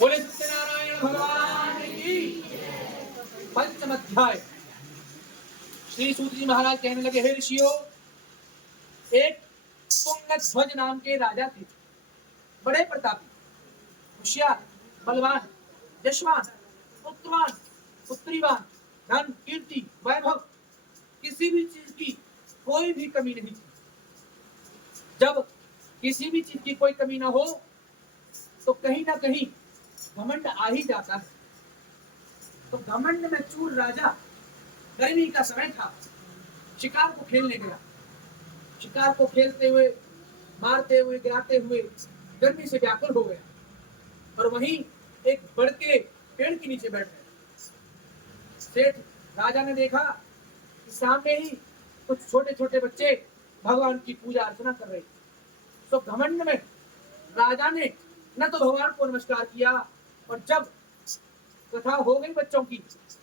बोले सत्यनारायण भगवान की। पंचम अध्याय। श्री सूत जी महाराज कहने लगे, हे ऋषियों, एक पुंगध्वज नाम के राजा थे, बड़े प्रतापी, होशियार, बलवान, यशवान, पुत्रवान, पुत्रीवान, धन, कीर्ति, वैभव, किसी भी चीज की कोई भी कमी नहीं थी। जब किसी भी चीज की कोई कमी ना हो तो कहीं ना कहीं घमंड आ ही जाता है। तो घमंड में चूर राजा गर्मी का समय था, शिकार को खेलने गया। शिकार को खेलते हुए, मारते हुए, गिराते हुए गर्मी से व्याकुल हो गया और वहीं एक बड़ के पेड़ के नीचे बैठ गया। सेठ राजा ने देखा कि सामने ही कुछ छोटे छोटे बच्चे भगवान की पूजा अर्चना कर रहे थे। तो घमंड में राजा ने न तो भगवान को नमस्कार किया, और जब कथा हो गई बच्चों की,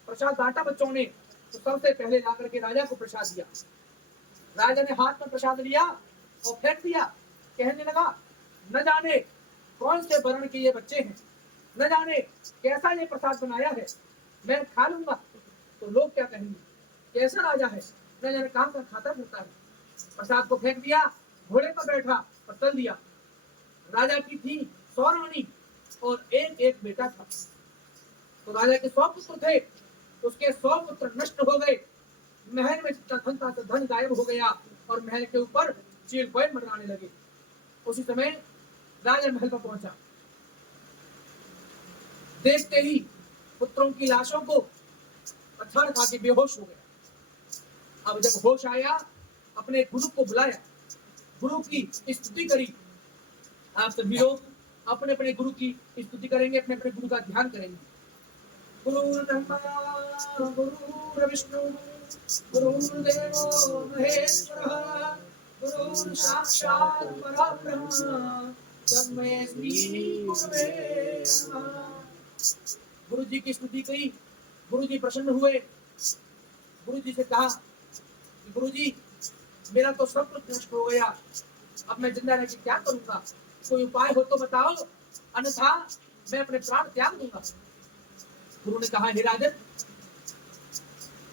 प्रसाद बांटा बच्चों ने, तो सबसे पहले जाकर के राजा को प्रसाद दिया। राजा ने हाथ में प्रसाद लिया और फेंक दिया। कहने लगा, न जाने कौन से वर्ण के ये बच्चे हैं, न जाने कैसा ये प्रसाद बनाया है, मैं खा लूंगा तो लोग क्या कहेंगे, कैसा राजा है, न जाने कहां का खाता फिरता है। प्रसाद को फेंक दिया, घोड़े पर बैठा और चल दिया। राजा की थी 100 रानी और एक एक बेटा था। तो राजा के 100 पुत्र थे, उसके 100 पुत्र नष्ट हो गए। महल में जितना धन था धन गायब हो गया और महल के ऊपर चील कोयल मंडराने लगे। उसी समय राजा महल पर पहुंचा। देखते ही पुत्रों की लाशों को पत्थर खा के बेहोश हो गया। अब जब होश आया, अपने गुरु को बुलाया, गुरु की स्तुति करी। आप सभी लोग अपने अपने गुरु की स्तुति करेंगे, अपने अपने गुरु का ध्यान करेंगे। गुरु ब्रह्मा गुरु विष्णु गुरुर्देवो महेश्वरः गुरु साक्षात् परब्रह्म तस्मै श्री गुरवे नमः। गुरु जी की स्तुति करी। गुरु जी प्रसन्न हुए। गुरु जी से कहा कि गुरु जी, मेरा तो सब कुछ नष्ट हो गया, अब मैं जिंदा रह के क्या करूंगा, कोई उपाय हो तो बताओ, अन्यथा मैं अपने प्राण त्याग दूंगा। गुरु ने कहा, हे राजन,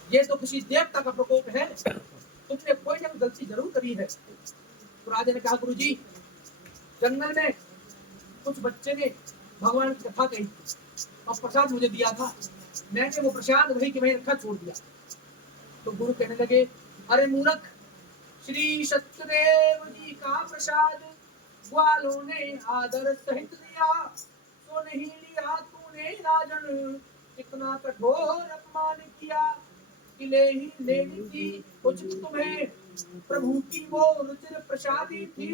ये तो किसी देवता का प्रकोप है, तुमने कोई ना गलती जरूर करी है। तो राजा ने कहा, गुरु जी, जंगल में कुछ बच्चे ने भगवान की कथा कही और प्रसाद मुझे दिया था, मैंने वो प्रसाद वही के वही रखा छोड़ दिया। तो गुरु कहने लगे, अरे मूर्ख, श्री सत्यदेव जी का प्रसाद ग्वालों ने आदर सहित दिया, तो नहीं लिया तूने राजन, इतना कठोर अपमान किया, किले ही लेनी थी उचित तुम्हें, प्रभु की वो रुचिर प्रसादी थी,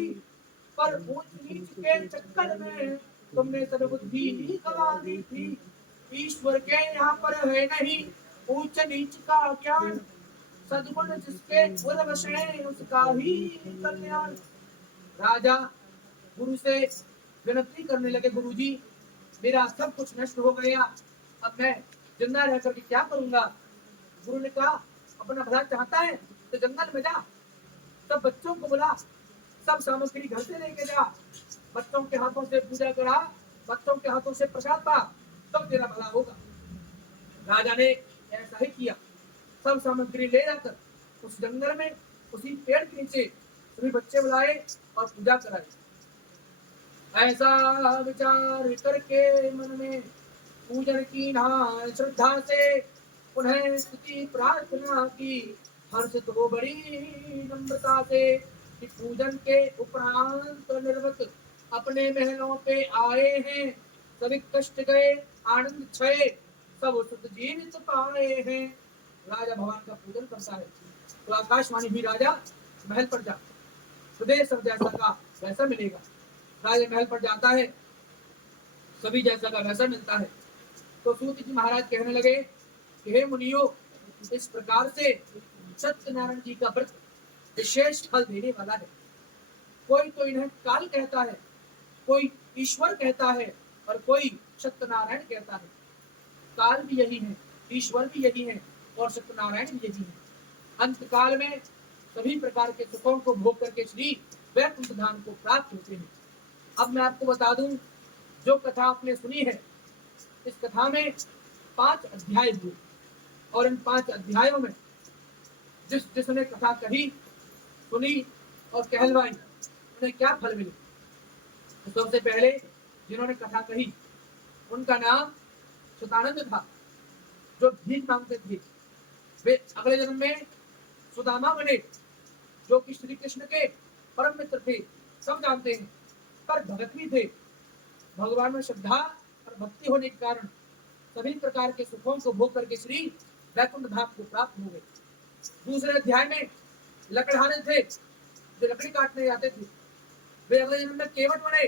पर ऊंच नीच के चक्कर में तुमने सद्बुद्धि ही गवा दी थी। ईश्वर के यहाँ पर है नहीं ऊंच नीच का ज्ञान, सद्गुण जिसके उर्वश है उसका ही कल्याण। राजा गुरु से विनती करने लगे, गुरु जी, मेरा सब कुछ नष्ट हो गया, अब मैं जिंदा रह करके क्या करूंगा। गुरु ने कहा, अपना भला चाहता है तो जंगल में जा, सब बच्चों को बुला, सब सामग्री घर से लेके जा, बच्चों के हाथों से पूजा करा, बच्चों के हाथों से प्रसाद पा, तब तेरा भला होगा। राजा ने ऐसा ही किया। सब सामग्री ले जाकर उस जंगल में उसी पेड़ के नीचे सभी बच्चे बुलाए और पूजा कराई। ऐसा विचार करके मन में पूजन की नाम श्रद्धा से उन्हें स्तुति प्रार्थना की, हर्षित हो बड़ी नम्रता से कि पूजन के उपरांत निर्मित अपने महलों पे आए हैं, सभी कष्ट गए आनंद छये, सब सुख जीवित पाए हैं। राजा भगवान का पूजन करता है तो आकाशवाणी भी, राजा महल पर जा, प्रदेश सब जैसा का वैसा मिलेगा। राजा महल पर जाता है, सभी जैसा का वैसा मिलता है। तो सूत जी महाराज कहने लगे कि हे मुनियों, इस प्रकार से सत्यनारायण जी का व्रत विशेष फल देने वाला है। कोई तो इन्हें काल कहता है, कोई ईश्वर कहता है और कोई सत्यनारायण कहता है। काल भी यही है, ईश्वर भी यही है और सत्यनारायण भी यही है। अंत काल में सभी प्रकार के सुखों को भोग करके श्री वैकुंठ धाम को प्राप्त होते हैं। अब मैं आपको बता दूं, जो कथा आपने सुनी है इस कथा में 5 अध्याय हुए और इन 5 अध्यायों में जिसने कथा कही, सुनी और कहलवाई, उन्हें क्या फल मिले। तो सबसे पहले जिन्होंने कथा कही उनका नाम सुतानंद था, जो भीख मांगते थे। वे अगले जन्म में सुदामा बने, जो कि श्री कृष्ण के परम मित्र थे, सब जानते हैं, पर भगत भी थे। भगवान में श्रद्धा और भक्ति होने के कारण सभी प्रकार के सुखों को भोग करके श्री वैकुंठ धाम को प्राप्त हो गए। दूसरे अध्याय में लकड़हारे थे, जो लकड़ी काटने जाते थे। वे अगले जन्म में केवट बने।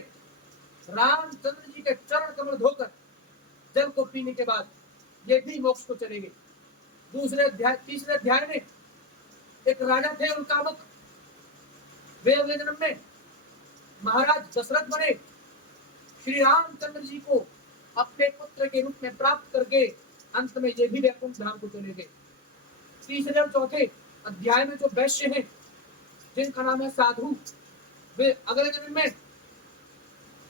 रामचंद्र जी के चरण कमल धोकर जल को पीने के बाद ये भी मोक्ष को चले गए। तीसरे अध्याय में एक राजा थे उल्कामुख। वे अगले जन्म में महाराज दशरथ बने। श्री रामचंद्र जी को अपने पुत्र के रूप में प्राप्त करके अंत में ये भी वैकुंठ धाम को चले गए। तीसरे और चौथे अध्याय में जो वैश्य हैं, जिनका नाम है साधु, वे अगले जन्म में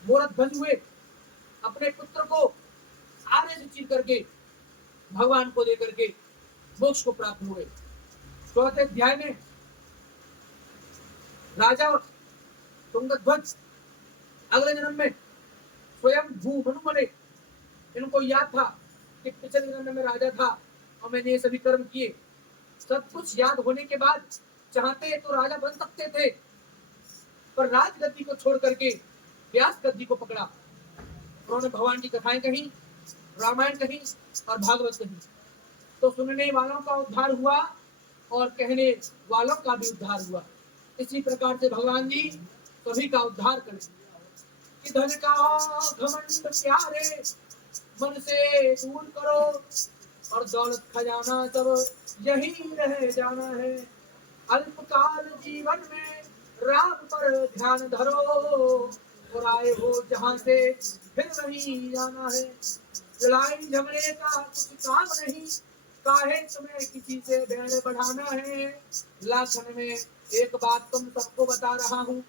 मूर्त ध्वज हुए, अपने पुत्र को आने से चीर करके भगवान को दे करके मोक्ष को प्राप्त हुए। चौथे अध्याय में राजा तुंगध्वज अगले जन्म में स्वयं भूमनु बने। इनको याद था कि पिछले जन्म में राजा था और मैंने ये सभी कर्म किए। सब कुछ याद होने के बाद चाहते तो राजा बन सकते थे, पर राजगद्दी को छोड़ करके व्यास गद्दी को पकड़ा। उन्होंने भगवान की कथाएं कही, रामायण कही और भागवत कही, तो सुनने वालों का उद्धार हुआ और कहने वालों का भी उद्धार हुआ। इसी प्रकार से भगवान जी सभी का उद्धार करें। कि धन का घमंड प्यारे मन से दूर करो, और दौलत खजाना सब यही रह जाना है। अल्पकाल जीवन में राम पर ध्यान धरो, और आए हो जहां से फिर वहीं जाना है। लड़ाई झगड़े का कुछ काम नहीं, काहे तुम्हें किसी से बैर बढ़ाना है। लाखन में एक बात तुम सबको बता रहा हूँ,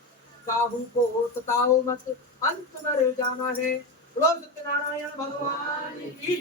काहू को सताओ मत, अंत में जाना है। बोलो सत्यनारायण भगवान की